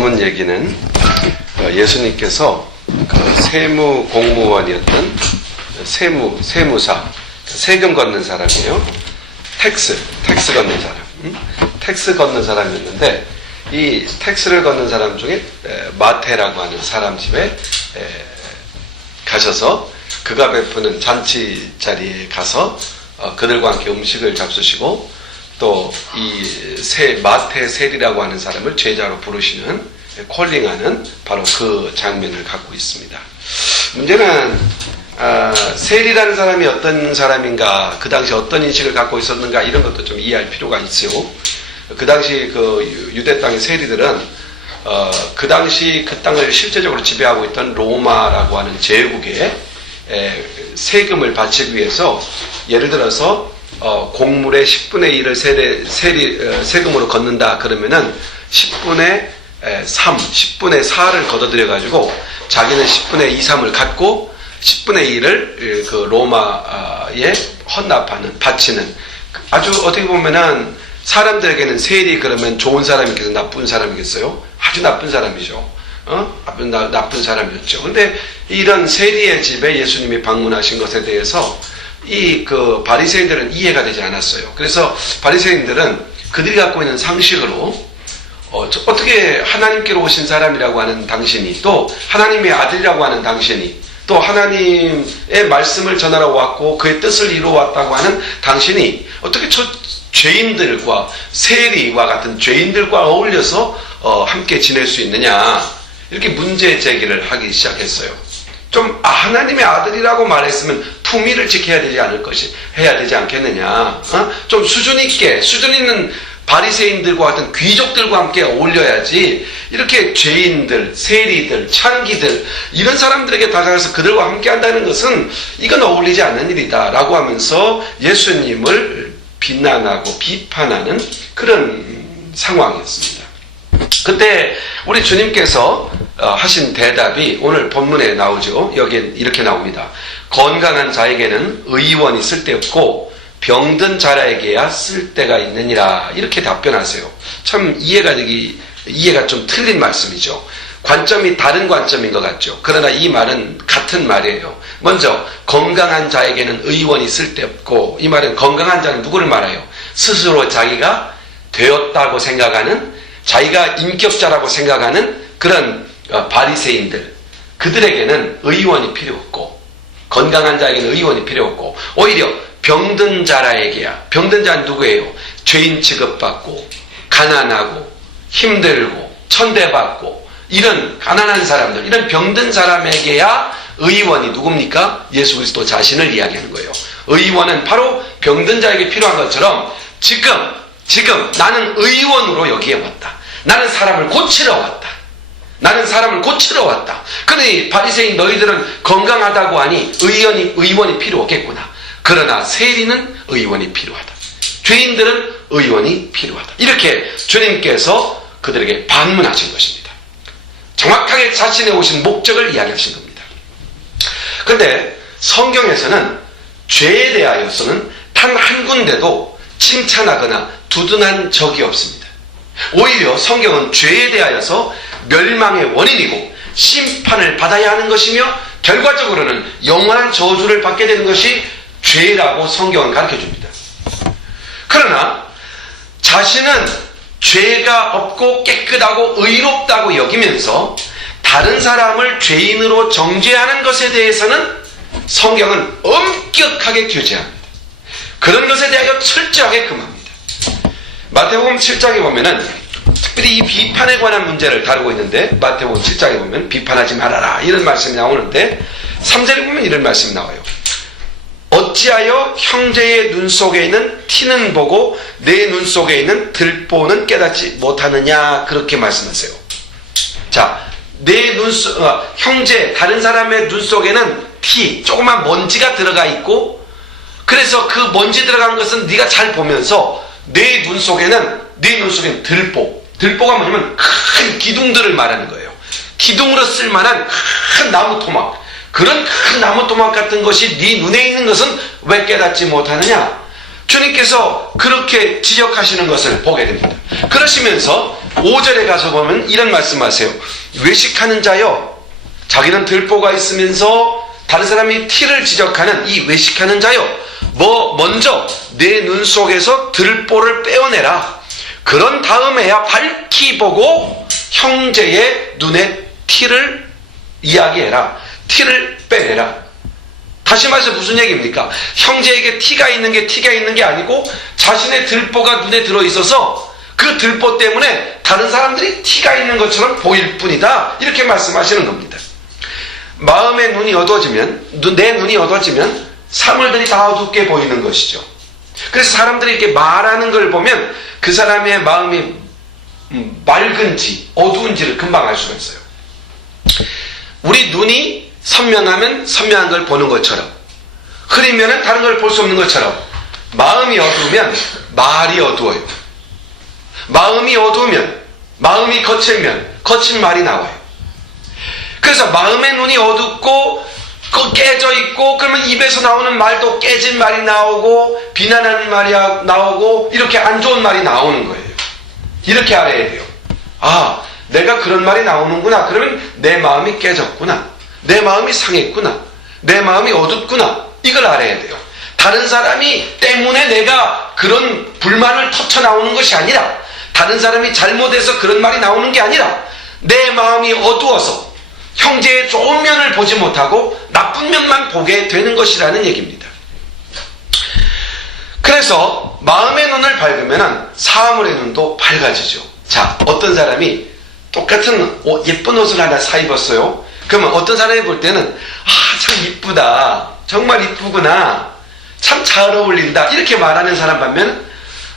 본문 얘기는 예수님께서 그 세무 공무원이었던 세무사, 세금 걷는 사람이에요. 텍스 걷는 사람. 텍스 걷는 사람이었는데, 이 텍스를 걷는 사람 중에 마태라고 하는 사람 집에 가셔서 그가 베푸는 잔치 자리에 가서 그들과 함께 음식을 잡수시고, 또 이 마태 세리라고 하는 사람을 제자로 부르시는, 콜링하는 바로 그 장면을 갖고 있습니다. 문제는 세리라는 사람이 어떤 사람인가, 그 당시 어떤 인식을 갖고 있었는가, 이런 것도 좀 이해할 필요가 있어요. 그 당시 그 유대 땅의 세리들은 그 당시 그 땅을 실제적으로 지배하고 있던 로마라고 하는 제국에 세금을 바치기 위해서, 예를 들어서 곡물의 10분의 1을 세금으로 걷는다 그러면은 10분의 3, 10분의 4를 걷어들여가지고 자기는 10분의 2, 3을 갖고 10분의 1을 그 로마에 헌납하는, 바치는, 아주 어떻게 보면은 사람들에게는 세리 그러면 좋은 사람이겠어요? 나쁜 사람이겠어요? 아주 나쁜 사람이죠. 나쁜 사람이었죠. 근데 이런 세리의 집에 예수님이 방문하신 것에 대해서 그 바리새인들은 이해가 되지 않았어요. 그래서 바리새인들은 그들이 갖고 있는 상식으로 어떻게 하나님께로 오신 사람이라고 하는 당신이, 또 하나님의 아들이라고 하는 당신이, 또 하나님의 말씀을 전하러 왔고 그의 뜻을 이루어 왔다고 하는 당신이 어떻게 죄인들과, 세리와 같은 죄인들과 어울려서 함께 지낼 수 있느냐, 이렇게 문제 제기를 하기 시작했어요. 좀 하나님의 아들이라고 말했으면 품위를 지켜야 되지 해야 되지 않겠느냐, 좀 수준 있는 바리새인들과 같은 귀족들과 함께 어울려야지, 이렇게 죄인들, 세리들, 창기들, 이런 사람들에게 다가가서 그들과 함께 한다는 것은 이건 어울리지 않는 일이다 라고 하면서 예수님을 비난하고 비판하는 그런 상황이었습니다. 그때 우리 주님께서 하신 대답이 오늘 본문에 나오죠. 여기에 이렇게 나옵니다. 건강한 자에게는 의원이 쓸데없고 병든 자라에게야 쓸데가 있느니라, 이렇게 답변하세요. 참 이해가 좀 틀린 말씀이죠. 관점이 다른 관점인 것 같죠. 그러나 이 말은 같은 말이에요. 먼저 건강한 자에게는 의원이 쓸데없고, 이 말은 건강한 자는 누구를 말해요? 스스로 자기가 되었다고 생각하는, 자기가 인격자라고 생각하는 그런 바리새인들, 그들에게는 의원이 필요 없고, 건강한 자에게는 의원이 필요 없고, 오히려 병든 자라에게야. 병든 자는 누구예요? 죄인 취급받고 가난하고 힘들고 천대받고 이런 가난한 사람들, 이런 병든 사람에게야 의원이 누굽니까? 예수 그리스도 자신을 이야기하는 거예요. 의원은 바로 병든 자에게 필요한 것처럼 지금 나는 의원으로 여기에 왔다. 나는 사람을 고치러 왔다. 그러니 바리새인 너희들은 건강하다고 하니 의원이 필요 없겠구나. 그러나 세리는 의원이 필요하다. 죄인들은 의원이 필요하다. 이렇게 주님께서 그들에게 반문하신 것입니다. 정확하게 자신의 오신 목적을 이야기하신 겁니다. 그런데 성경에서는 죄에 대하여서는 단 한 군데도 칭찬하거나 두둔한 적이 없습니다. 오히려 성경은 죄에 대하여서 멸망의 원인이고 심판을 받아야 하는 것이며 결과적으로는 영원한 저주를 받게 되는 것이 죄라고 성경은 가르쳐줍니다. 그러나 자신은 죄가 없고 깨끗하고 의롭다고 여기면서 다른 사람을 죄인으로 정죄하는 것에 대해서는 성경은 엄격하게 규제합니다. 그런 것에 대하여 철저하게 금합니다. 마태복음 7장에 보면은 특별히 이 비판에 관한 문제를 다루고 있는데, 마태복음 7장에 보면 비판하지 말아라 이런 말씀이 나오는데 3절에 보면 이런 말씀이 나와요. 어찌하여 형제의 눈 속에 있는 티는 보고 내 눈 속에 있는 들보는 깨닫지 못하느냐, 그렇게 말씀하세요. 자, 형제, 다른 사람의 눈 속에는 티, 조그만 먼지가 들어가 있고, 그래서 그 먼지 들어간 것은 네가 잘 보면서 내 눈 속에는 들보가 뭐냐면 큰 기둥들을 말하는 거예요. 기둥으로 쓸만한 큰 나무 토막, 그런 큰 나무 토막 같은 것이 네 눈에 있는 것은 왜 깨닫지 못하느냐? 주님께서 그렇게 지적하시는 것을 보게 됩니다. 그러시면서 5절에 가서 보면 이런 말씀하세요. 외식하는 자여, 자기는 들보가 있으면서 다른 사람이 티를 지적하는 이 외식하는 자여, 먼저 내 눈 속에서 들보를 빼어내라. 그런 다음에야 밝히 보고 형제의 눈에 티를 이야기해라. 티를 빼내라. 다시 말해서 무슨 얘기입니까? 형제에게 티가 있는 게 아니고 자신의 들보가 눈에 들어있어서 그 들보 때문에 다른 사람들이 티가 있는 것처럼 보일 뿐이다. 이렇게 말씀하시는 겁니다. 마음의 눈이 어두워지면, 내 눈이 어두워지면 사물들이 다 어둡게 보이는 것이죠. 그래서 사람들이 이렇게 말하는 걸 보면 그 사람의 마음이 맑은지 어두운지를 금방 알 수가 있어요. 우리 눈이 선명하면 선명한 걸 보는 것처럼, 흐리면 다른 걸 볼 수 없는 것처럼, 마음이 어두우면 말이 어두워요. 마음이 어두우면, 마음이 거칠면 거친 말이 나와요. 그래서 마음의 눈이 어둡고 깨져 있고, 그러면 입에서 나오는 말도 깨진 말이 나오고 비난하는 말이 나오고 이렇게 안 좋은 말이 나오는 거예요. 이렇게 알아야 돼요. 아, 내가 그런 말이 나오는구나. 그러면 내 마음이 깨졌구나. 내 마음이 상했구나. 내 마음이 어둡구나. 이걸 알아야 돼요. 다른 사람이 때문에 내가 그런 불만을 터쳐 나오는 것이 아니라, 다른 사람이 잘못해서 그런 말이 나오는 게 아니라, 내 마음이 어두워서 형제의 좋은 면을 보지 못하고 나쁜 면만 보게 되는 것이라는 얘기입니다. 그래서 마음의 눈을 밝으면 사물의 눈도 밝아지죠. 자, 어떤 사람이 똑같은 예쁜 옷을 하나 사 입었어요. 그러면 어떤 사람이 볼 때는 참 이쁘다, 정말 이쁘구나, 참 잘 어울린다, 이렇게 말하는 사람 반면,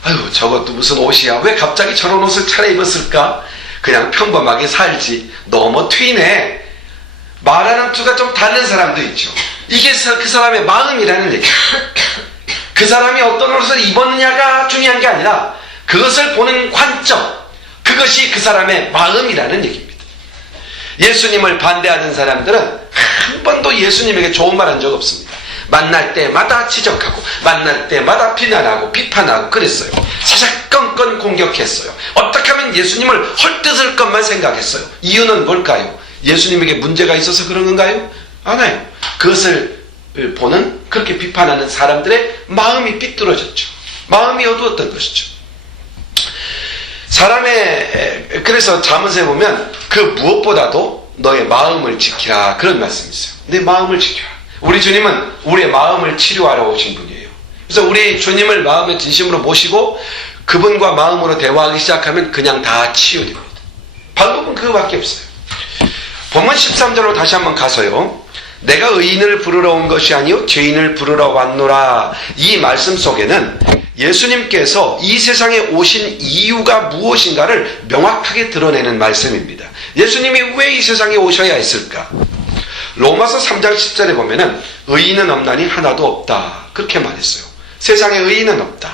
아유, 저것도 무슨 옷이야, 왜 갑자기 저런 옷을 차려입었을까, 그냥 평범하게 살지, 너무 튀네, 말하는 투가 좀 다른 사람도 있죠. 이게 그 사람의 마음이라는 얘기예요. 그 사람이 어떤 옷을 입었느냐가 중요한 게 아니라 그것을 보는 관점, 그것이 그 사람의 마음이라는 얘기입니다. 예수님을 반대하는 사람들은 한 번도 예수님에게 좋은 말 한 적 없습니다. 만날 때마다 지적하고, 만날 때마다 비난하고 비판하고 그랬어요. 사사건건 공격했어요. 어떻게 하면 예수님을 헐뜯을 것만 생각했어요. 이유는 뭘까요? 예수님에게 문제가 있어서 그런 건가요? 아니에요. 그것을 보는, 그렇게 비판하는 사람들의 마음이 삐뚤어졌죠. 마음이 어두웠던 것이죠. 그래서 잠언에 보면 그 무엇보다도 너의 마음을 지키라, 그런 말씀이 있어요. 내 마음을 지켜라. 우리 주님은 우리의 마음을 치료하러 오신 분이에요. 그래서 우리 주님을 마음의 진심으로 모시고 그분과 마음으로 대화하기 시작하면 그냥 다 치유됩니다. 방법은 그거밖에 없어요. 본문 13절로 다시 한번 가서요. 내가 의인을 부르러 온 것이 아니요 죄인을 부르러 왔노라. 이 말씀 속에는 예수님께서 이 세상에 오신 이유가 무엇인가를 명확하게 드러내는 말씀입니다. 예수님이 왜 이 세상에 오셔야 했을까? 로마서 3장 10절에 보면은 의인은 없나니 하나도 없다, 그렇게 말했어요. 세상에 의인은 없다.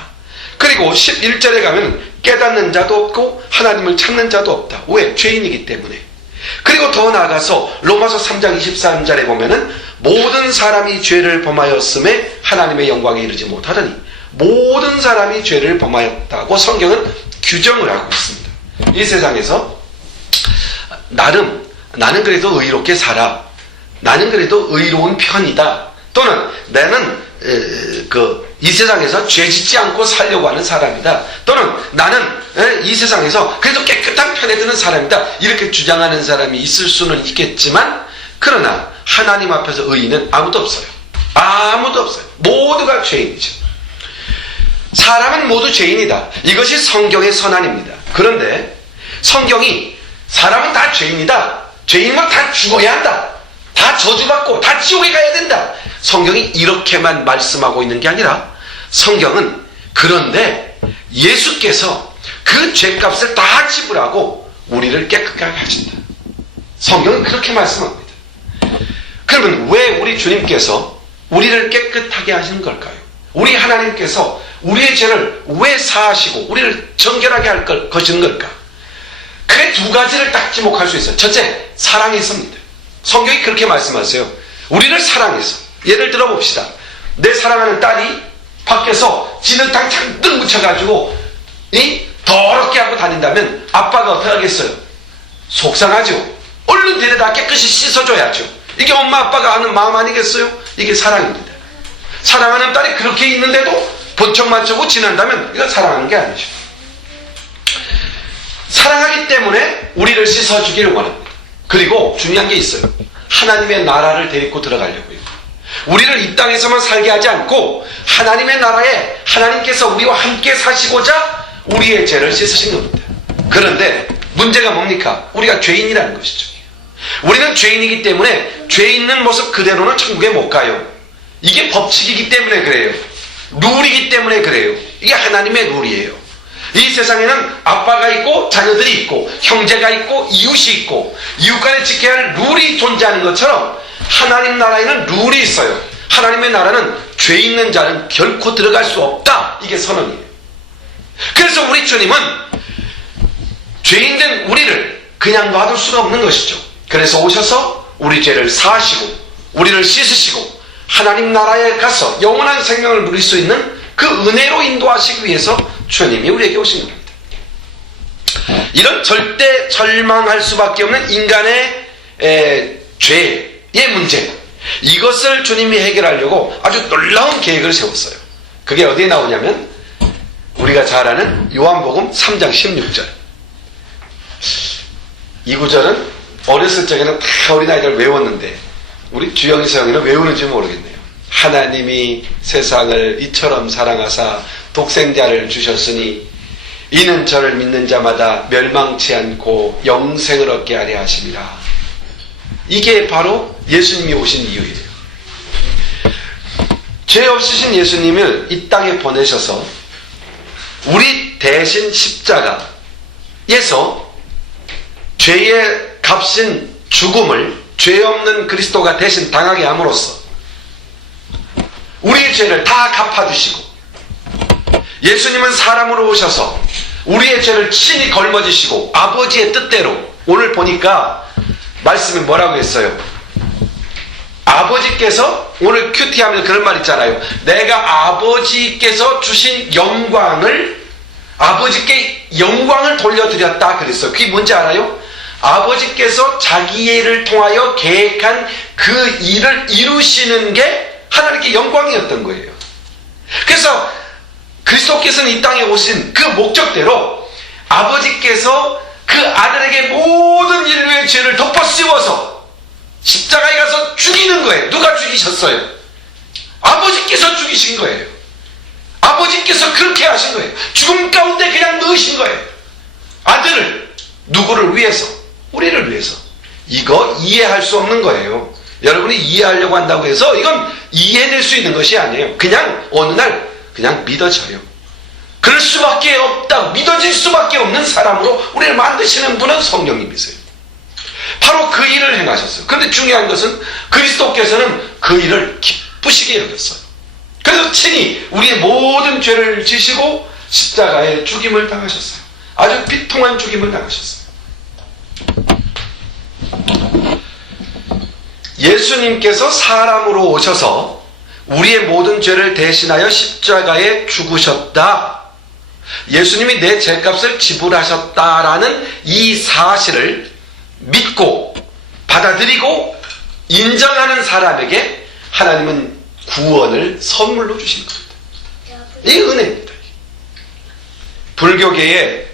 그리고 11절에 가면 깨닫는 자도 없고 하나님을 찾는 자도 없다. 왜? 죄인이기 때문에. 그리고 더 나아가서 로마서 3장 23절에 보면은 모든 사람이 죄를 범하였음에 하나님의 영광에 이르지 못하더니, 모든 사람이 죄를 범하였다고 성경은 규정을 하고 있습니다. 이 세상에서 나는 그래도 의롭게 살아, 나는 그래도 의로운 편이다, 또는 나는 이 세상에서 죄 짓지 않고 살려고 하는 사람이다, 또는 나는 이 세상에서 그래도 깨끗한 편에 드는 사람이다, 이렇게 주장하는 사람이 있을 수는 있겠지만, 그러나 하나님 앞에서 의인은 아무도 없어요. 아무도 없어요. 모두가 죄인이죠. 사람은 모두 죄인이다. 이것이 성경의 선언입니다. 그런데 성경이 사람은 다 죄인이다, 죄인은 다 죽어야 한다, 다 저주받고 다 지옥에 가야 된다, 성경이 이렇게만 말씀하고 있는 게 아니라, 성경은 그런데 예수께서 그 죄값을 다 지불하고 우리를 깨끗하게 하신다, 성경은 그렇게 말씀합니다. 그러면 왜 우리 주님께서 우리를 깨끗하게 하시는 걸까요? 우리 하나님께서 우리의 죄를 왜 사하시고 우리를 정결하게 할 것인 걸까? 크게 두 가지를 딱 지목할 수 있어요. 첫째, 사랑해서입니다. 성경이 그렇게 말씀하세요. 우리를 사랑해서. 예를 들어 봅시다. 내 사랑하는 딸이 밖에서 진흙탕 잔뜩 묻혀가지고 더럽게 하고 다닌다면 아빠가 어떻게 하겠어요? 속상하죠. 얼른 데려다 깨끗이 씻어줘야죠. 이게 엄마 아빠가 하는 마음 아니겠어요? 이게 사랑입니다. 사랑하는 딸이 그렇게 있는데도 본청 맞추고 지난다면 이건 사랑하는 게 아니죠. 사랑하기 때문에 우리를 씻어주기를 원합니다. 그리고 중요한 게 있어요. 하나님의 나라를 데리고 들어가려고요. 우리를 이 땅에서만 살게 하지 않고 하나님의 나라에 하나님께서 우리와 함께 사시고자 우리의 죄를 씻으신 겁니다. 그런데 문제가 뭡니까? 우리가 죄인이라는 것이죠. 우리는 죄인이기 때문에 죄 있는 모습 그대로는 천국에 못 가요. 이게 법칙이기 때문에 그래요. 룰이기 때문에 그래요. 이게 하나님의 룰이에요. 이 세상에는 아빠가 있고 자녀들이 있고 형제가 있고 이웃이 있고 이웃 간에 지켜야 할 룰이 존재하는 것처럼 하나님 나라에는 룰이 있어요. 하나님의 나라는 죄 있는 자는 결코 들어갈 수 없다. 이게 선언이에요. 그래서 우리 주님은 죄인된 우리를 그냥 놔둘 수가 없는 것이죠. 그래서 오셔서 우리 죄를 사하시고 우리를 씻으시고 하나님 나라에 가서 영원한 생명을 누릴 수 있는 그 은혜로 인도하시기 위해서 주님이 우리에게 오신 겁니다. 이런 절대 절망할 수밖에 없는 인간의 죄의 문제, 이것을 주님이 해결하려고 아주 놀라운 계획을 세웠어요. 그게 어디에 나오냐면 우리가 잘 아는 요한복음 3장 16절. 이 구절은 어렸을 적에는 다 어린아이들 외웠는데 우리 주영이 서영이는 외우는지 모르겠네요. 하나님이 세상을 이처럼 사랑하사 독생자를 주셨으니 이는 저를 믿는 자마다 멸망치 않고 영생을 얻게 하려 하심이라. 이게 바로 예수님이 오신 이유예요. 죄 없으신 예수님을 이 땅에 보내셔서 우리 대신 십자가에서 죄의 값인 죽음을 죄 없는 그리스도가 대신 당하게 함으로써 우리의 죄를 다 갚아주시고 예수님은 사람으로 오셔서 우리의 죄를 친히 걸머지시고 아버지의 뜻대로, 오늘 보니까 말씀이 뭐라고 했어요? 아버지께서, 오늘 큐티하면 그런 말 있잖아요. 내가 아버지께서 주신 영광을, 아버지께 영광을 돌려드렸다 그랬어요. 그게 뭔지 알아요? 아버지께서 자기의 일을 통하여 계획한 그 일을 이루시는 게 하나님께 영광이었던 거예요. 그래서 그리스도께서는 이 땅에 오신 그 목적대로 아버지께서 그 아들에게 모든 인류의 죄를 덮어 씌워서 십자가에 가서 죽이는 거예요. 누가 죽이셨어요? 아버지께서 죽이신 거예요. 아버지께서 그렇게 하신 거예요. 죽음 가운데 그냥 넣으신 거예요. 아들을. 누구를 위해서? 우리를 위해서. 이거 이해할 수 없는 거예요. 여러분이 이해하려고 한다고 해서 이건 이해될 수 있는 것이 아니에요. 그냥 어느 날 그냥 믿어져요. 그럴 수밖에 없다, 믿어질 수밖에 없는 사람으로 우리를 만드시는 분은 성령님이세요. 바로 그 일을 행하셨어요. 그런데 중요한 것은 그리스도께서는 그 일을 기쁘시게 여겼어요. 그래서 친히 우리의 모든 죄를 지시고 십자가에 죽임을 당하셨어요. 아주 비통한 죽임을 당하셨어요. 예수님께서 사람으로 오셔서 우리의 모든 죄를 대신하여 십자가에 죽으셨다. 예수님이 내 죄값을 지불하셨다라는 이 사실을 믿고 받아들이고 인정하는 사람에게 하나님은 구원을 선물로 주신 겁니다. 이 은혜입니다. 불교계의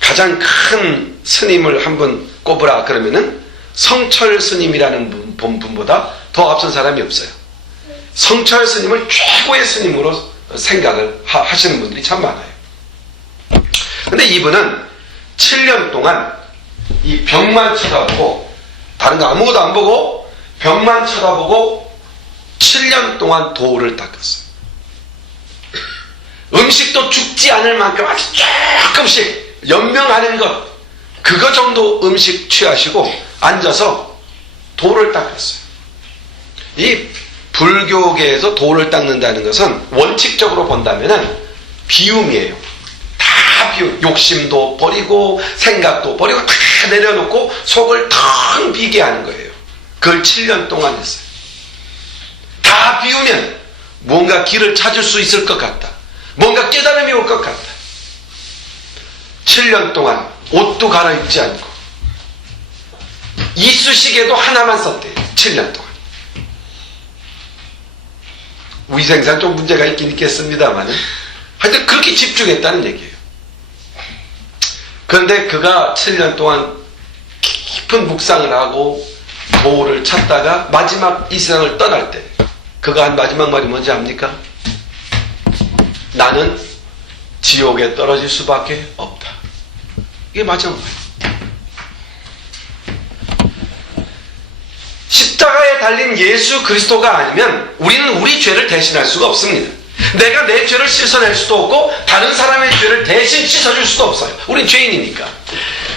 가장 큰 스님을 한번 꼽으라 그러면은 성철 스님이라는 분보다 더 앞선 사람이 없어요. 성철 스님을 최고의 스님으로 생각을 하시는 분들이 참 많아요. 근데 이분은 7년 동안 이 벽만 쳐다보고 다른 거 아무것도 안 보고 벽만 쳐다보고 7년 동안 도를 닦았어요. 음식도 죽지 않을 만큼 아주 조금씩 연명하는 것, 그거 정도 음식 취하시고 앉아서 도를 닦았어요. 이 불교계에서 도를 닦는다는 것은 원칙적으로 본다면은 비움이에요. 다 비움. 욕심도 버리고 생각도 버리고 다 내려놓고 속을 텅 비게 하는 거예요. 그걸 7년 동안 했어요. 다 비우면 뭔가 길을 찾을 수 있을 것 같다. 뭔가 깨달음이 올 것 같다. 7년 동안 옷도 갈아입지 않고 이쑤시개도 하나만 썼대요. 7년 동안. 위생상 좀 문제가 있긴 있겠습니다만 하여튼 그렇게 집중했다는 얘기예요. 그런데 그가 7년 동안 깊은 묵상을 하고 도를 찾다가 마지막 이 세상을 떠날 때 그가 한 마지막 말이 뭔지 압니까? 나는 지옥에 떨어질 수밖에 없다. 이게 마지막 말이에요. 십자가에 달린 예수 그리스도가 아니면 우리는 우리 죄를 대신할 수가 없습니다. 내가 내 죄를 씻어낼 수도 없고 다른 사람의 죄를 대신 씻어줄 수도 없어요. 우린 죄인이니까.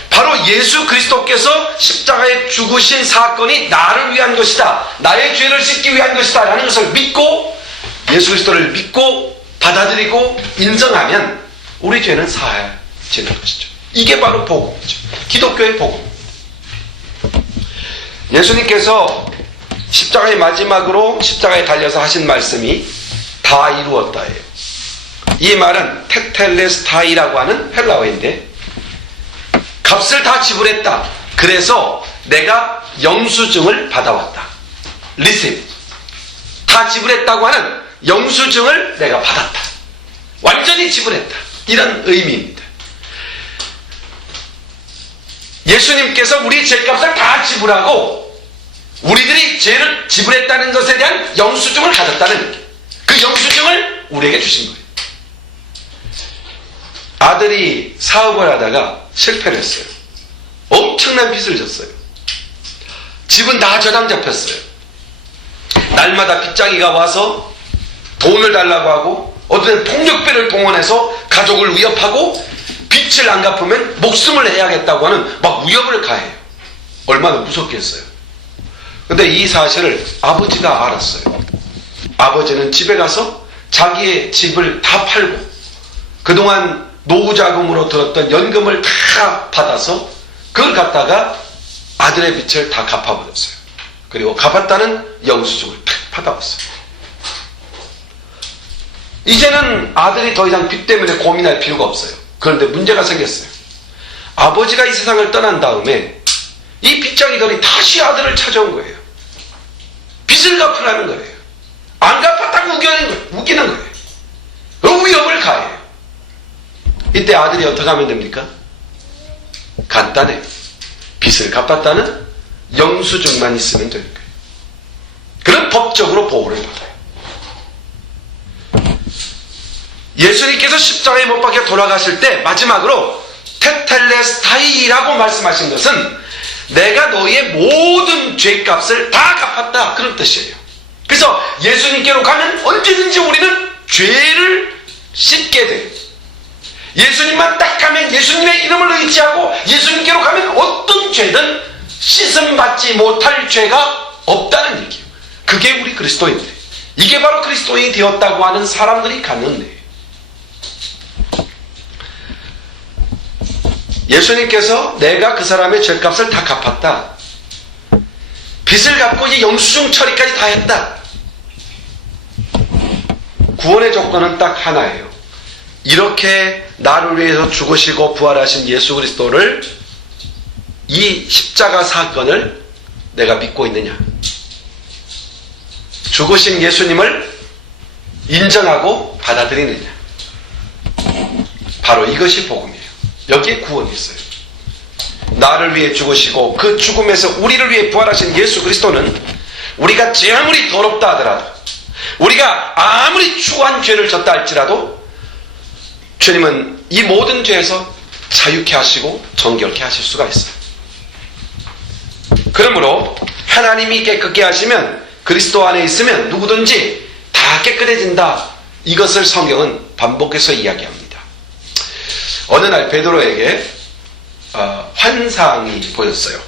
바로 예수 그리스도께서 십자가에 죽으신 사건이 나를 위한 것이다, 나의 죄를 씻기 위한 것이다 라는 것을 믿고 예수 그리스도를 믿고 받아들이고 인정하면 우리 죄는 사해지는 것이죠. 이게 바로 복음이죠. 기독교의 복음. 예수님께서 십자가의 마지막으로 십자가에 달려서 하신 말씀이 다 이루었다예요. 이 말은 테텔레스타이라고 하는 헬라어인데 값을 다 지불했다. 그래서 내가 영수증을 받아왔다. 리시브. 다 지불했다고 하는 영수증을 내가 받았다. 완전히 지불했다. 이런 의미입니다. 예수님께서 우리 죄값을 다 지불하고 우리들이 죄를 지불했다는 것에 대한 영수증을 가졌다는 얘기예요. 그 영수증을 우리에게 주신 거예요. 아들이 사업을 하다가 실패를 했어요. 엄청난 빚을 졌어요. 집은 다 저당 잡혔어요. 날마다 빚쟁이가 와서 돈을 달라고 하고 어떤 폭력배를 동원해서 가족을 위협하고 빚을 안 갚으면 목숨을 해야겠다고 하는 막 위협을 가해요. 얼마나 무섭겠어요. 근데 이 사실을 아버지가 알았어요. 아버지는 집에 가서 자기의 집을 다 팔고 그동안 노후자금으로 들었던 연금을 다 받아서 그걸 갖다가 아들의 빚을 다 갚아버렸어요. 그리고 갚았다는 영수증을 탁 받아왔어요. 이제는 아들이 더 이상 빚 때문에 고민할 필요가 없어요. 그런데 문제가 생겼어요. 아버지가 이 세상을 떠난 다음에 이 빚쟁이들이 다시 아들을 찾아온 거예요. 빚을 갚으라는 거예요. 안 갚았다고 우기는 거예요. 그 위협을 가해요. 이때 아들이 어떻게 하면 됩니까? 간단해요. 빚을 갚았다는 영수증만 있으면 되는 거예요. 그런 법적으로 보호를 받아요. 예수님께서 십자가에 못 박혀 돌아가실 때 마지막으로 테텔레스타이라고 말씀하신 것은 내가 너희의 모든 죄값을 다 갚았다, 그런 뜻이에요. 그래서 예수님께로 가면 언제든지 우리는 죄를 씻게 돼요. 예수님만 딱 가면 예수님의 이름을 의지하고 예수님께로 가면 어떤 죄든 씻음받지 못할 죄가 없다는 얘기예요. 그게 우리 그리스도인들. 이게 바로 그리스도인이 되었다고 하는 사람들이 갖는 거예요. 예수님께서 내가 그 사람의 죄값을 다 갚았다. 빚을 갚고 이제 영수증 처리까지 다 했다. 구원의 조건은 딱 하나예요. 이렇게 나를 위해서 죽으시고 부활하신 예수 그리스도를, 이 십자가 사건을 내가 믿고 있느냐. 죽으신 예수님을 인정하고 받아들이느냐. 바로 이것이 복음이에요. 여기에 구원이 있어요. 나를 위해 죽으시고 그 죽음에서 우리를 위해 부활하신 예수 그리스도는 우리가 제 아무리 더럽다 하더라도, 우리가 아무리 추한 죄를 졌다 할지라도 주님은 이 모든 죄에서 자유케 하시고 정결케 하실 수가 있어요. 그러므로 하나님이 깨끗게 하시면, 그리스도 안에 있으면 누구든지 다 깨끗해진다. 이것을 성경은 반복해서 이야기합니다. 어느 날 베드로에게 환상이 보였어요.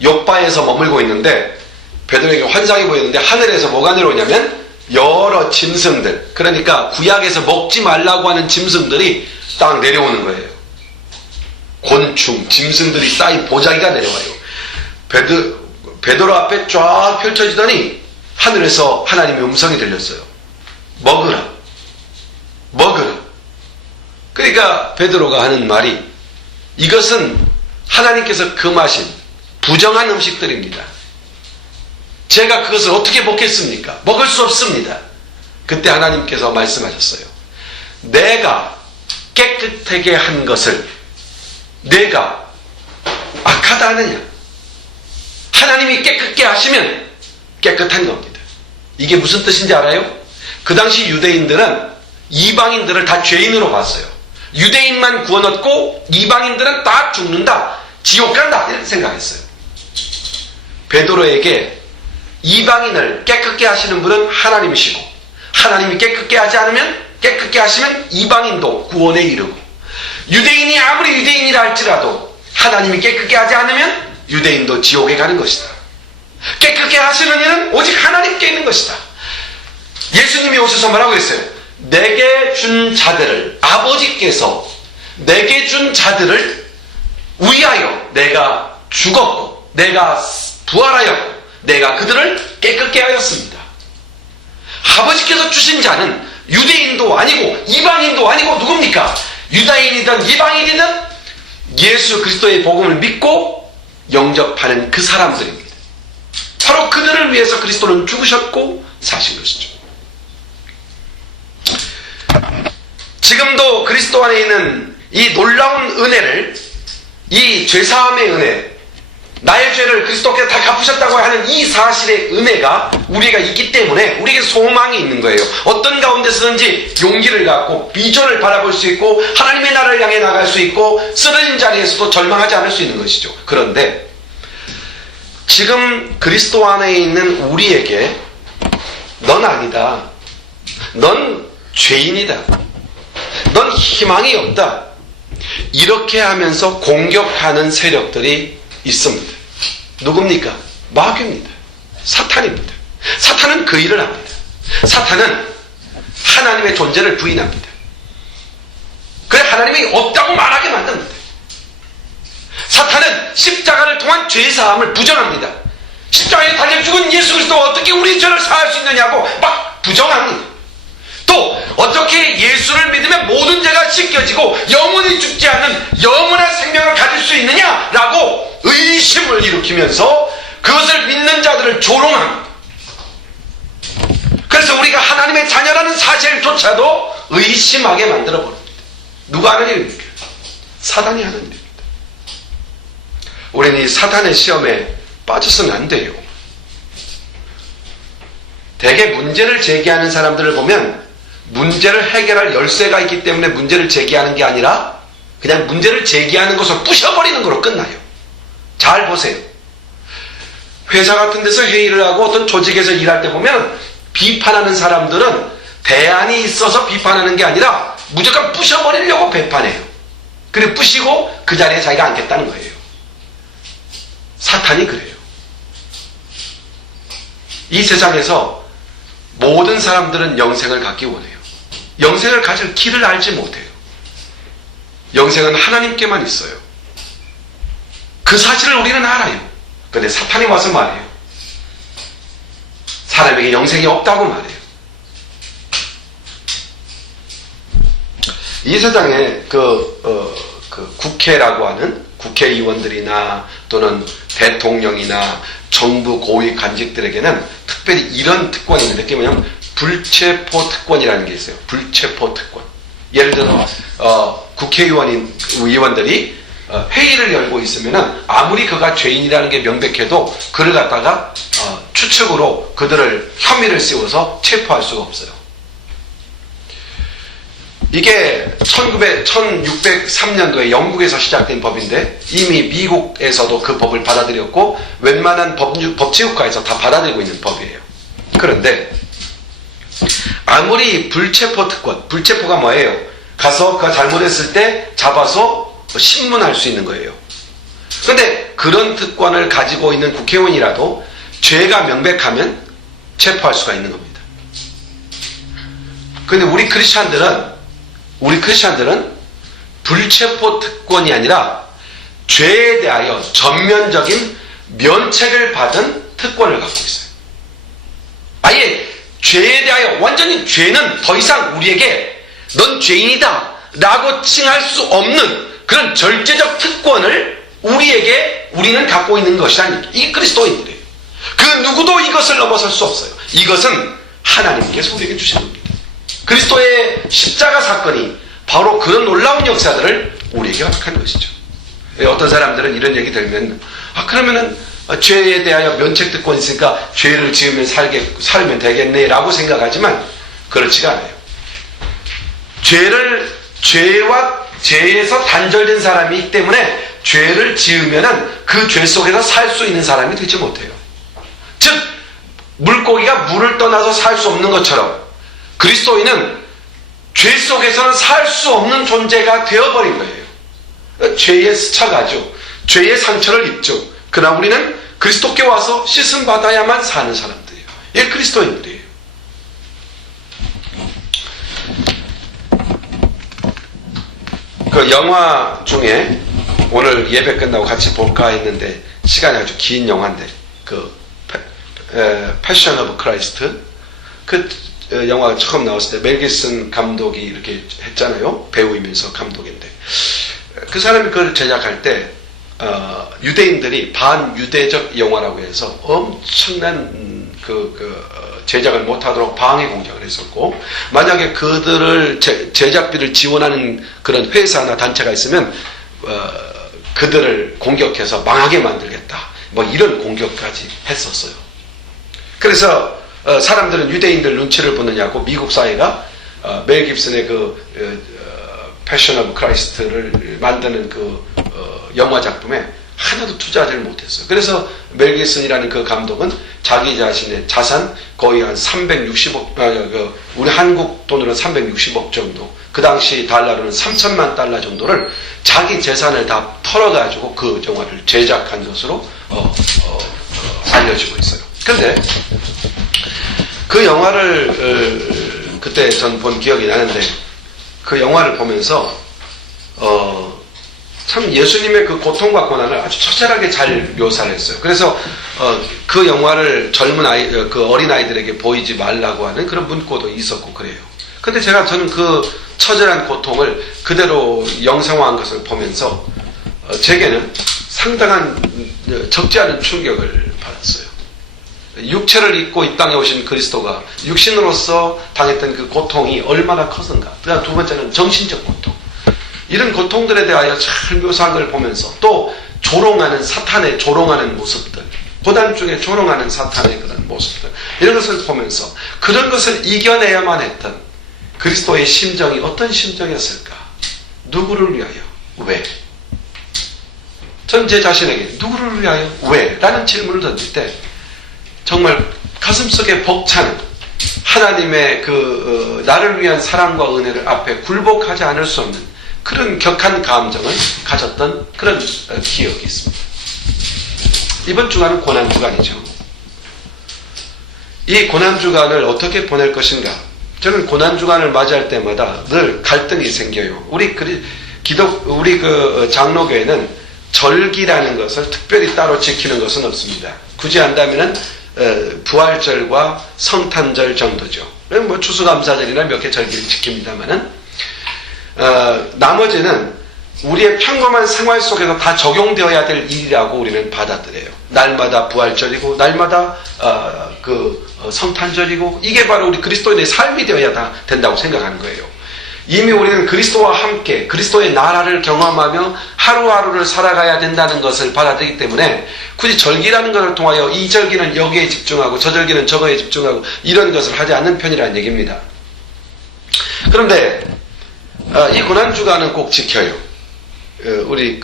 욥바에서 머물고 있는데 베드로에게 환상이 보였는데 하늘에서 뭐가 내려오냐면 여러 짐승들, 그러니까 구약에서 먹지 말라고 하는 짐승들이 딱 내려오는 거예요. 곤충, 짐승들이 쌓인 보자기가 내려와요. 베드로 앞에 쫙 펼쳐지더니 하늘에서 하나님의 음성이 들렸어요. 먹으라. 먹으라. 그러니까 그러니까 베드로가 하는 말이 이것은 하나님께서 금하신 부정한 음식들입니다. 제가 그것을 어떻게 먹겠습니까? 먹을 수 없습니다. 그때 하나님께서 말씀하셨어요. 내가 깨끗하게 한 것을 내가 악하다 하느냐? 하나님이 깨끗게 하시면 깨끗한 겁니다. 이게 무슨 뜻인지 알아요? 그 당시 유대인들은 이방인들을 다 죄인으로 봤어요. 유대인만 구원 얻고 이방인들은 다 죽는다, 지옥 간다 이렇게 생각했어요. 베드로에게 이방인을 깨끗게 하시는 분은 하나님이시고, 하나님이 깨끗게 하시면 이방인도 구원에 이르고, 유대인이 아무리 유대인이라 할지라도 하나님이 깨끗게 하지 않으면 유대인도 지옥에 가는 것이다. 깨끗게 하시는 이는 오직 하나님께 있는 것이다. 예수님이 오셔서 뭐라고 했어요? 내게 준 자들을, 아버지께서 내게 준 자들을 위하여 내가 죽었고 내가 부활하였고 내가 그들을 깨끗게 하였습니다. 아버지께서 주신 자는 유대인도 아니고 이방인도 아니고 누굽니까? 유다인이든 이방인이든 예수 그리스도의 복음을 믿고 영접하는 그 사람들입니다. 바로 그들을 위해서 그리스도는 죽으셨고 사신 것이죠. 지금도 그리스도 안에 있는 이 놀라운 은혜를, 이 죄사함의 은혜, 나의 죄를 그리스도께서 다 갚으셨다고 하는 이 사실의 은혜가 우리가 있기 때문에 우리에게 소망이 있는 거예요. 어떤 가운데서든지 용기를 갖고 비전을 바라볼 수 있고 하나님의 나라를 향해 나갈 수 있고 쓰러진 자리에서도 절망하지 않을 수 있는 것이죠. 그런데 지금 그리스도 안에 있는 우리에게 넌 아니다, 넌 죄인이다, 넌 희망이 없다, 이렇게 하면서 공격하는 세력들이 있습니다. 누굽니까? 마귀입니다. 사탄입니다. 사탄은 그 일을 합니다. 사탄은 하나님의 존재를 부인합니다. 그래 하나님이 없다고 말하게 만듭니다. 사탄은 십자가를 통한 죄사함을 부정합니다. 십자가에 달려 죽은 예수 그리스도가 어떻게 우리 죄를 사할 수 있느냐고 막 부정합니다. 또 어떻게 예수를 믿으면 모든 죄가 씻겨지고 영원히 죽지 않는 영원한 생명을 가질 수 있느냐라고 의심을 일으키면서 그것을 믿는 자들을 조롱합니다. 그래서 우리가 하나님의 자녀라는 사실조차도 의심하게 만들어버립니다. 누가 하는 일입니까? 사단이 하는 일입니다. 우리는 이 사탄의 시험에 빠져서는 안 돼요. 대개 문제를 제기하는 사람들을 보면 문제를 해결할 열쇠가 있기 때문에 문제를 제기하는 게 아니라 그냥 문제를 제기하는 것을 부셔버리는 걸로 끝나요. 잘 보세요. 회사 같은 데서 회의를 하고 어떤 조직에서 일할 때 보면 비판하는 사람들은 대안이 있어서 비판하는 게 아니라 무조건 부셔버리려고 배판해요. 그리고 부시고 그 자리에 자기가 앉겠다는 거예요. 사탄이 그래요. 이 세상에서 모든 사람들은 영생을 갖기 원해요. 영생을 가질 길을 알지 못해요. 영생은 하나님께만 있어요. 그 사실을 우리는 알아요. 그런데 사탄이 와서 말해요. 사람에게 영생이 없다고 말해요. 이 세상에 국회라고 하는 국회의원들이나 또는 대통령이나 정부 고위 관직들에게는 특별히 이런 특권이 있는데 그게 뭐냐면 불체포 특권이라는 게 있어요. 불체포 특권. 예를 들어 국회의원들이 회의를 열고 있으면은 아무리 그가 죄인이라는 게 명백해도 그를 갖다가 추측으로 그들을 혐의를 씌워서 체포할 수가 없어요. 이게 1603년도에 영국에서 시작된 법인데 이미 미국에서도 그 법을 받아들였고 웬만한 법치국가에서 다 받아들이고 있는 법이에요. 그런데 아무리 불체포 특권, 불체포가 뭐예요? 가서 그가 잘못했을 때 잡아서 신문할 수 있는 거예요. 그런데 그런 특권을 가지고 있는 국회의원이라도 죄가 명백하면 체포할 수가 있는 겁니다. 그런데 우리 크리스찬들은 불체포 특권이 아니라 죄에 대하여 전면적인 면책을 받은 특권을 갖고 있어요. 아예 죄에 대하여 완전히 죄는 더 이상 우리에게 넌 죄인이다 라고 칭할 수 없는 그런 절제적 특권을 우리는 갖고 있는 것이라니, 이게 그리스도인들이에요. 그 누구도 이것을 넘어설 수 없어요. 이것은 하나님께서 우리에게 주신 겁니다. 그리스도의 십자가 사건이 바로 그런 놀라운 역사들을 우리에게 허락한 것이죠. 어떤 사람들은 이런 얘기 들면, 그러면은 죄에 대하여 면책특권이 있으니까 죄를 지으면 살면 되겠네 라고 생각하지만 그렇지가 않아요. 죄에서 단절된 사람이 있기 때문에 죄를 지으면은 그 죄 속에서 살 수 있는 사람이 되지 못해요. 즉, 물고기가 물을 떠나서 살 수 없는 것처럼 그리스도인은 죄 속에서는 살 수 없는 존재가 되어버린 거예요. 죄에 스쳐가죠. 죄의 상처를 입죠. 그러나 우리는 그리스도께 와서 씻음 받아야만 사는 사람들이에요. 이게 그리스도인들이에요. 그 영화 중에 오늘 예배 끝나고 같이 볼까 했는데 시간이 아주 긴 영화인데, 그 패션 오브 크라이스트, 그 영화가 처음 나왔을 때 멜 깁슨 감독이 이렇게 했잖아요. 배우이면서 감독인데, 그 사람이 그걸 제작할 때 유대인들이 반유대적 영화라고 해서 엄청난 제작을 못하도록 방해 공작을 했었고, 만약에 그들을 제작비를 지원하는 그런 회사나 단체가 있으면 그들을 공격해서 망하게 만들겠다, 뭐 이런 공격까지 했었어요. 그래서 사람들은 유대인들 눈치를 보느냐고 미국 사회가 멜 깁슨의 패션 오브 크라이스트를 만드는 영화 작품에 하나도 투자를 못했어요. 그래서 멜 깁슨이라는 그 감독은 자기 자신의 자산 거의 한 360억, 우리 한국 돈으로 360억 정도, 그 당시 달러로는 3천만 달러 정도를 자기 재산을 다 털어가지고 그 영화를 제작한 것으로 알려지고 있어요. 그런데 그 영화를 그때 전 본 기억이 나는데, 그 영화를 보면서 참 예수님의 그 고통과 고난을 아주 처절하게 잘 묘사를 했어요. 그래서 그 영화를 젊은 그 어린 아이들에게 보이지 말라고 하는 그런 문구도 있었고 그래요. 근데 저는 그 처절한 고통을 그대로 영상화한 것을 보면서 제게는 상당한 적지 않은 충격을 받았어요. 육체를 입고 이 땅에 오신 그리스도가 육신으로서 당했던 그 고통이 얼마나 컸은가. 그다음 두 번째는 정신적 고통. 이런 고통들에 대하여 잘 묘사한 걸 보면서, 또 사탄의 조롱하는 모습들, 고난 중에 조롱하는 사탄의 그런 모습들, 이런 것을 보면서 그런 것을 이겨내야만 했던 그리스도의 심정이 어떤 심정이었을까? 누구를 위하여? 왜? 전 제 자신에게 누구를 위하여? 왜? 라는 질문을 던질 때 정말 가슴속에 벅차는 하나님의 나를 위한 사랑과 은혜를 앞에 굴복하지 않을 수 없는 그런 격한 감정을 가졌던 그런 기억이 있습니다. 이번 주간은 고난주간이죠. 이 고난주간을 어떻게 보낼 것인가? 저는 고난주간을 맞이할 때마다 늘 갈등이 생겨요. 우리 장로교회는 절기라는 것을 특별히 따로 지키는 것은 없습니다. 굳이 한다면은 부활절과 성탄절 정도죠. 뭐 추수감사절이나 몇 개 절기를 지킵니다만은 나머지는 우리의 평범한 생활 속에서 다 적용되어야 될 일이라고 우리는 받아들여요. 날마다 부활절이고 날마다 성탄절이고, 이게 바로 우리 그리스도인의 삶이 되어야 된다고 생각하는 거예요. 이미 우리는 그리스도와 함께 그리스도의 나라를 경험하며 하루하루를 살아가야 된다는 것을 받아들이기 때문에 굳이 절기라는 것을 통하여 이 절기는 여기에 집중하고 저 절기는 저거에 집중하고 이런 것을 하지 않는 편이라는 얘기입니다. 그런데 이 고난주간은 꼭 지켜요. 우리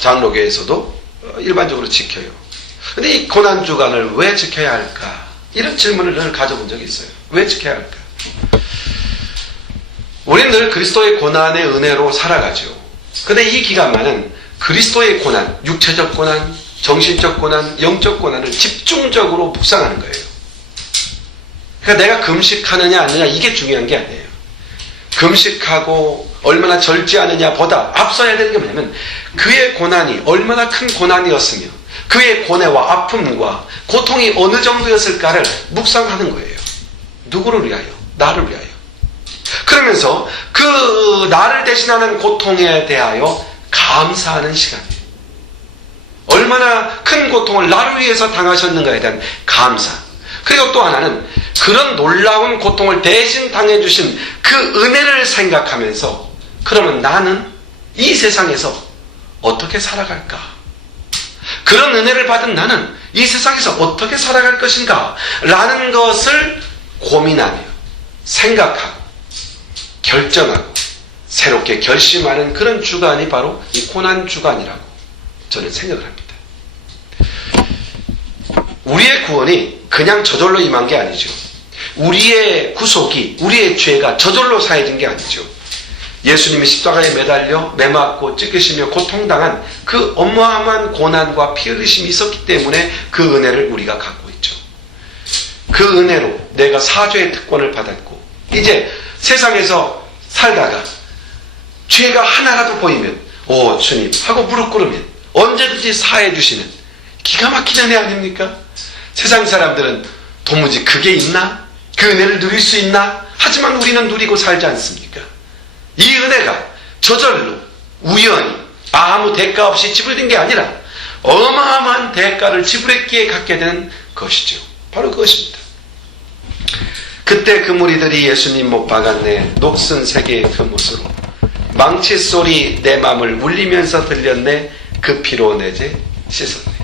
장로교에서도 일반적으로 지켜요. 근데 이 고난주간을 왜 지켜야 할까? 이런 질문을 늘 가져본 적이 있어요. 왜 지켜야 할까? 우리는 늘 그리스도의 고난의 은혜로 살아가죠. 근데 이 기간만은 그리스도의 고난, 육체적 고난, 정신적 고난, 영적 고난을 집중적으로 묵상하는 거예요. 그러니까 내가 금식하느냐 안 하느냐 이게 중요한 게 아니에요. 금식하고 얼마나 절제하느냐 보다 앞서야 되는 게 뭐냐면 그의 고난이 얼마나 큰 고난이었으며 그의 고뇌와 아픔과 고통이 어느 정도였을까를 묵상하는 거예요. 누구를 위하여? 나를 위하여. 그러면서 그 나를 대신하는 고통에 대하여 감사하는 시간이에요. 얼마나 큰 고통을 나를 위해서 당하셨는가에 대한 감사. 그리고 또 하나는 그런 놀라운 고통을 대신 당해주신 그 은혜를 생각하면서 그러면 나는 이 세상에서 어떻게 살아갈까? 그런 은혜를 받은 나는 이 세상에서 어떻게 살아갈 것인가? 라는 것을 고민하며 생각하고 결정하고 새롭게 결심하는 그런 주간이 바로 이 고난 주간이라고 저는 생각을 합니다. 우리의 구원이 그냥 저절로 임한 게 아니죠. 우리의 구속이, 우리의 죄가 저절로 사해진 게 아니죠. 예수님이 십자가에 매달려 매맞고 찢기시며 고통당한 그 어마어마한 고난과 피 흘리심이 있었기 때문에 그 은혜를 우리가 갖고 있죠. 그 은혜로 내가 사죄의 특권을 받았고 이제 세상에서 살다가 죄가 하나라도 보이면 오 주님 하고 무릎 꿇으면 언제든지 사해 주시는 기가 막힌 은혜 아닙니까? 세상 사람들은 도무지 그게 있나? 그 은혜를 누릴 수 있나? 하지만 우리는 누리고 살지 않습니까? 이 은혜가 저절로 우연히 아무 대가 없이 지불된 게 아니라 어마어마한 대가를 지불했기에 갖게 된 것이죠. 바로 그것입니다. 그때 그 무리들이 예수님 못 박았네 녹슨 세계의 그 못으로 망치 소리 내 맘을 울리면서 들렸네 그 피로 내제 씻었네.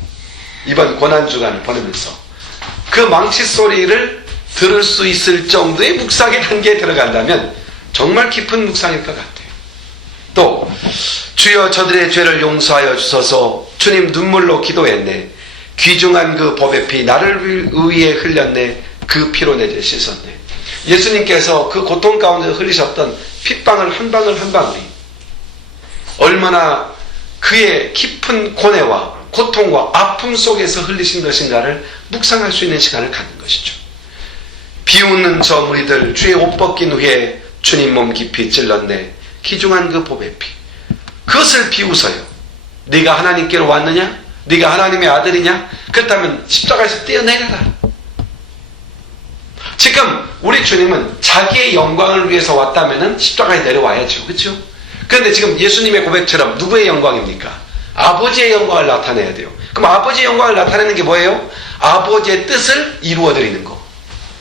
이번 고난주간을 보내면서 그 망치 소리를 들을 수 있을 정도의 묵상의 단계에 들어간다면 정말 깊은 묵상일 것 같아요. 또 주여 저들의 죄를 용서하여 주소서. 주님 눈물로 기도했네. 귀중한 그 법의 피 나를 위해 흘렸네. 그 피로 내제 씻었네. 예수님께서 그 고통 가운데 흘리셨던 핏방울 한 방울 한 방울이 얼마나 그의 깊은 고뇌와 고통과 아픔 속에서 흘리신 것인가를 묵상할 수 있는 시간을 갖는 것이죠. 비웃는 저 무리들 주의 옷 벗긴 후에 주님 몸 깊이 찔렀네. 귀중한 그 보배 피. 그것을 비웃어요. 네가 하나님께로 왔느냐? 네가 하나님의 아들이냐? 그렇다면 십자가에서 뛰어내려라. 지금 우리 주님은 자기의 영광을 위해서 왔다면 십자가에 내려와야죠. 그렇죠? 그런데 지금 예수님의 고백처럼 누구의 영광입니까? 아버지의 영광을 나타내야 돼요. 그럼 아버지의 영광을 나타내는 게 뭐예요? 아버지의 뜻을 이루어드리는 거.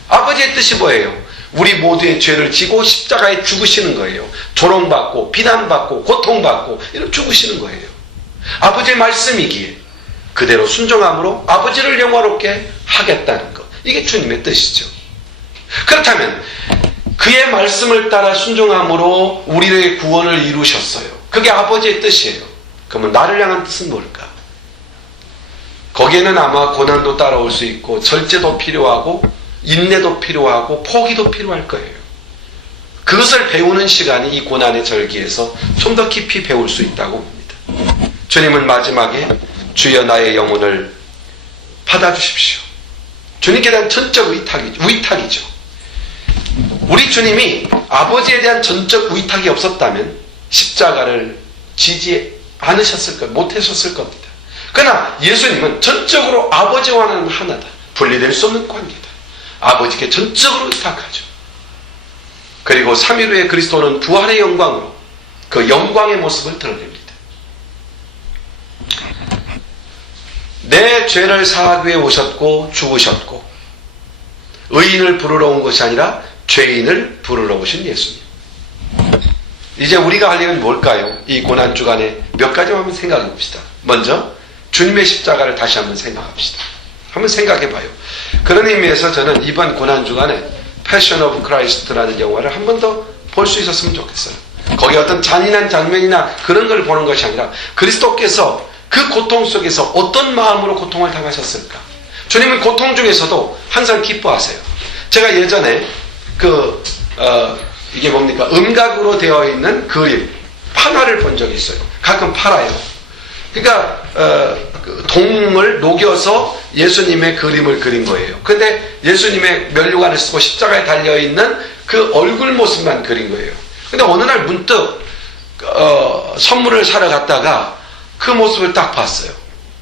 아버지의 뜻이 뭐예요? 우리 모두의 죄를 지고 십자가에 죽으시는 거예요. 조롱받고 비난받고 고통받고 이렇게 죽으시는 거예요. 아버지의 말씀이기에 그대로 순종함으로 아버지를 영화롭게 하겠다는 것. 이게 주님의 뜻이죠. 그렇다면 그의 말씀을 따라 순종함으로 우리의 구원을 이루셨어요. 그게 아버지의 뜻이에요. 그러면 나를 향한 뜻은 뭘까? 거기에는 아마 고난도 따라올 수 있고 절제도 필요하고 인내도 필요하고 포기도 필요할 거예요. 그것을 배우는 시간이 이 고난의 절기에서 좀 더 깊이 배울 수 있다고 봅니다. 주님은 마지막에 주여 나의 영혼을 받아주십시오. 주님께 대한 전적 위탁이죠. 우리 주님이 아버지에 대한 전적 위탁이 없었다면 십자가를 지지 않으셨을 것, 못하셨을 겁니다. 그러나 예수님은 전적으로 아버지와는 하나다. 분리될 수 없는 관계다. 아버지께 전적으로 의탁하죠. 그리고 3일 후에 그리스도는 부활의 영광으로 그 영광의 모습을 드러냅니다. 내 죄를 사하기 위해 오셨고 죽으셨고 의인을 부르러 온 것이 아니라 죄인을 부르러 오신 예수님. 이제 우리가 할 일은 뭘까요? 이 고난주간에 몇 가지만 한번 생각해 봅시다. 먼저 주님의 십자가를 다시 한번 생각합시다. 한번 생각해 봐요. 그런 의미에서 저는 이번 고난주간에 패션 오브 크라이스트라는 영화를 한 번 더 볼 수 있었으면 좋겠어요. 거기 어떤 잔인한 장면이나 그런 걸 보는 것이 아니라 그리스도께서 그 고통 속에서 어떤 마음으로 고통을 당하셨을까? 주님은 고통 중에서도 항상 기뻐하세요. 제가 예전에 이게 뭡니까? 음각으로 되어 있는 그림, 판화를 본 적이 있어요. 가끔 팔아요. 그러니까 동을 녹여서 예수님의 그림을 그린 거예요. 근데 예수님의 면류관을 쓰고 십자가에 달려있는 그 얼굴 모습만 그린 거예요. 근데 어느 날 문득 선물을 사러 갔다가 그 모습을 딱 봤어요.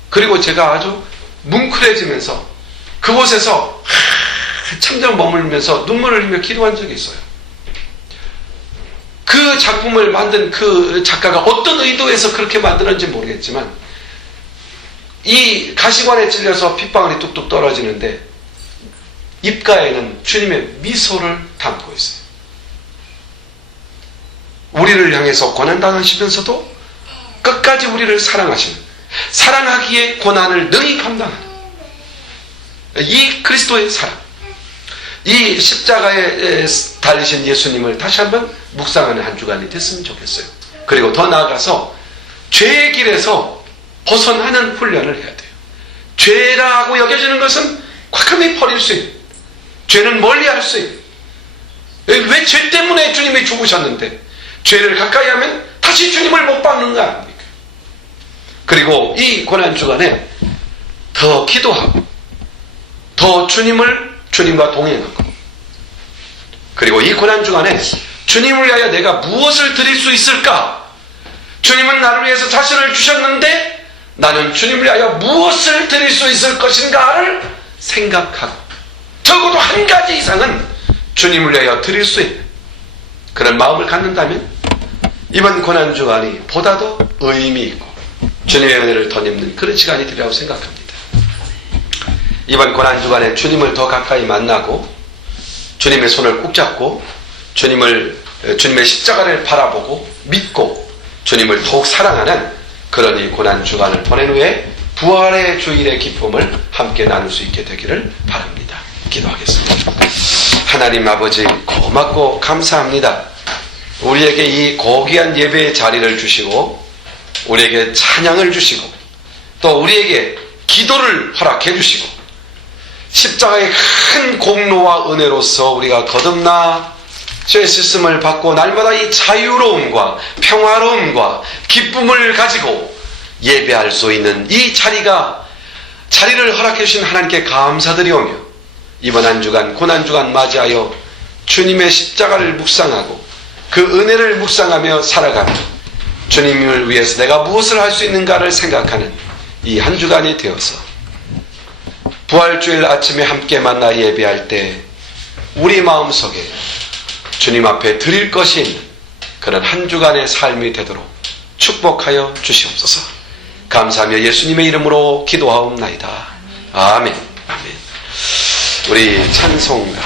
그리고 제가 아주 뭉클해지면서 그곳에서 한참 머물면서 눈물을 흘리며 기도한 적이 있어요. 그 작품을 만든 그 작가가 어떤 의도에서 그렇게 만들었는지 모르겠지만 이 가시관에 찔려서 핏방울이 뚝뚝 떨어지는데 입가에는 주님의 미소를 담고 있어요. 우리를 향해서 고난당하시면서도 끝까지 우리를 사랑하시는, 사랑하기에 고난을 능히 감당하는 이 그리스도의 사랑, 이 십자가에 달리신 예수님을 다시 한번 묵상하는 한 주간이 됐으면 좋겠어요. 그리고 더 나아가서 죄의 길에서 벗어나는 훈련을 해야 돼요. 죄라고 여겨지는 것은 과감히 버릴 수 있는, 죄는 멀리할 수 있는, 왜 죄 때문에 주님이 죽으셨는데 죄를 가까이 하면 다시 주님을 못 받는 거 아닙니까? 그리고 이 고난주간에 더 기도하고 더 주님과 동행하고, 그리고 이 고난주간에 주님을 위하여 내가 무엇을 드릴 수 있을까? 주님은 나를 위해서 자신을 주셨는데 나는 주님을 위하여 무엇을 드릴 수 있을 것인가를 생각하고 적어도 한 가지 이상은 주님을 위하여 드릴 수 있는 그런 마음을 갖는다면 이번 고난주간이 보다 더 의미 있고 주님의 은혜를 덧입는 그런 시간이 되리라고 생각합니다. 이번 고난주간에 주님을 더 가까이 만나고 주님의 손을 꼭 잡고 주님의 십자가를 바라보고 믿고 주님을 더욱 사랑하는 그런 이 고난주간을 보낸 후에 부활의 주일의 기쁨을 함께 나눌 수 있게 되기를 바랍니다. 기도하겠습니다. 하나님 아버지, 고맙고 감사합니다. 우리에게 이 고귀한 예배의 자리를 주시고 우리에게 찬양을 주시고 또 우리에게 기도를 허락해 주시고 십자가의 큰 공로와 은혜로서 우리가 거듭나 죄 씻음을 받고 날마다 이 자유로움과 평화로움과 기쁨을 가지고 예배할 수 있는 이 자리를 허락해 주신 하나님께 감사드리오며 이번 한 주간 고난주간 맞이하여 주님의 십자가를 묵상하고 그 은혜를 묵상하며 살아가며 주님을 위해서 내가 무엇을 할 수 있는가를 생각하는 이 한 주간이 되어서 부활주일 아침에 함께 만나 예배할 때 우리 마음속에 주님 앞에 드릴 것이 있는 그런 한 주간의 삶이 되도록 축복하여 주시옵소서. 감사하며 예수님의 이름으로 기도하옵나이다. 아멘. 아멘. 우리 찬송가